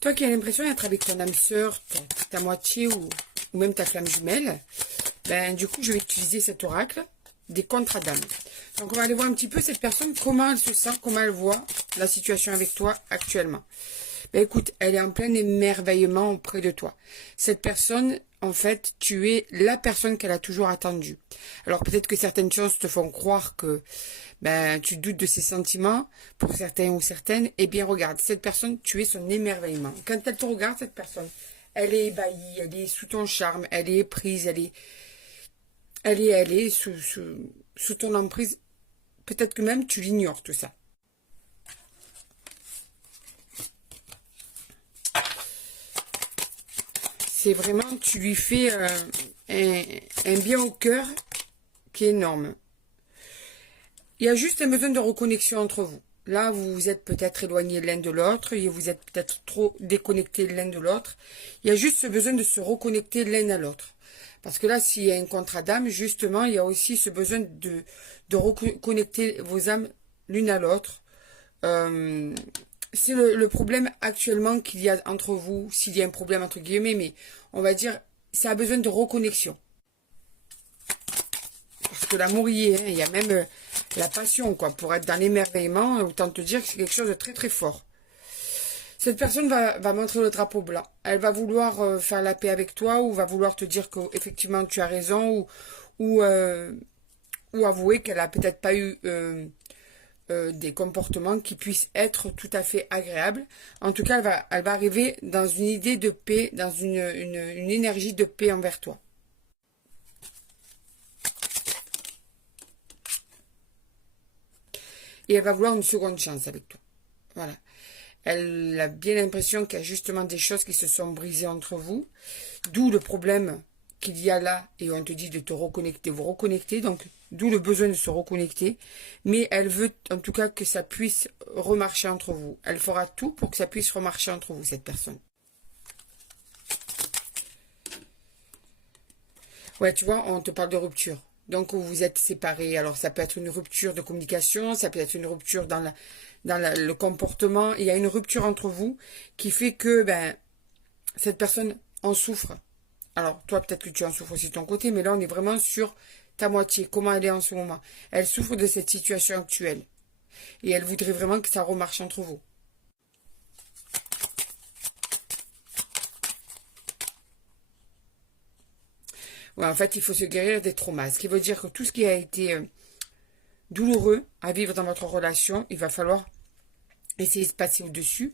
Toi qui as l'impression d'être avec ton âme sœur, ta moitié ou même ta flamme jumelle, ben du coup je vais utiliser cet oracle des contrats d'âme. Donc on va aller voir un petit peu cette personne, comment elle se sent, comment elle voit la situation avec toi actuellement. Ben écoute, elle est en plein émerveillement auprès de toi. Cette personne, en fait, tu es la personne qu'elle a toujours attendue. Alors peut-être que certaines choses te font croire que ben tu doutes de ses sentiments, pour certains ou certaines. Eh bien regarde, cette personne, tu es son émerveillement. Quand elle te regarde, cette personne, elle est ébahie, elle est sous ton charme, elle est éprise, elle est sous ton emprise. Peut-être que même tu l'ignores tout ça. C'est vraiment, tu lui fais un bien au cœur qui est énorme. Il y a juste un besoin de reconnexion entre vous. Là, vous vous êtes peut-être éloignés l'un de l'autre, et vous êtes peut-être trop déconnectés l'un de l'autre. Il y a juste ce besoin de se reconnecter l'un à l'autre. Parce que là, s'il y a un contrat d'âme, justement, il y a aussi ce besoin de reconnecter vos âmes l'une à l'autre. C'est le problème actuellement qu'il y a entre vous, s'il y a un problème entre guillemets, mais on va dire, ça a besoin de reconnexion. Parce que l'amour y est, hein, il y a même la passion, quoi. Pour être dans l'émerveillement, autant te dire que c'est quelque chose de très très fort. Cette personne va montrer le drapeau blanc. Elle va vouloir faire la paix avec toi, ou va vouloir te dire qu'effectivement tu as raison, ou avouer qu'elle a peut-être pas eu des comportements qui puissent être tout à fait agréables. En tout cas, elle va arriver dans une idée de paix, dans une énergie de paix envers toi. Et elle va vouloir une seconde chance avec toi. Voilà. Elle a bien l'impression qu'il y a justement des choses qui se sont brisées entre vous. D'où le problème qu'il y a là, et on te dit de te reconnecter, vous reconnecter, donc d'où le besoin de se reconnecter. Mais elle veut en tout cas que ça puisse remarcher entre vous. Elle fera tout pour que ça puisse remarcher entre vous, cette personne. Ouais, tu vois, on te parle de rupture. Donc, vous vous êtes séparés. Alors, ça peut être une rupture de communication, ça peut être une rupture dans le comportement. Il y a une rupture entre vous qui fait que ben, cette personne en souffre. Alors, toi, peut-être que tu en souffres aussi de ton côté, mais là, on est vraiment sur ta moitié. Comment elle est en ce moment? Elle souffre de cette situation actuelle. Et elle voudrait vraiment que ça remarche entre vous. Ouais, en fait, il faut se guérir des traumas. Ce qui veut dire que tout ce qui a été douloureux à vivre dans votre relation, il va falloir essayer de passer au-dessus.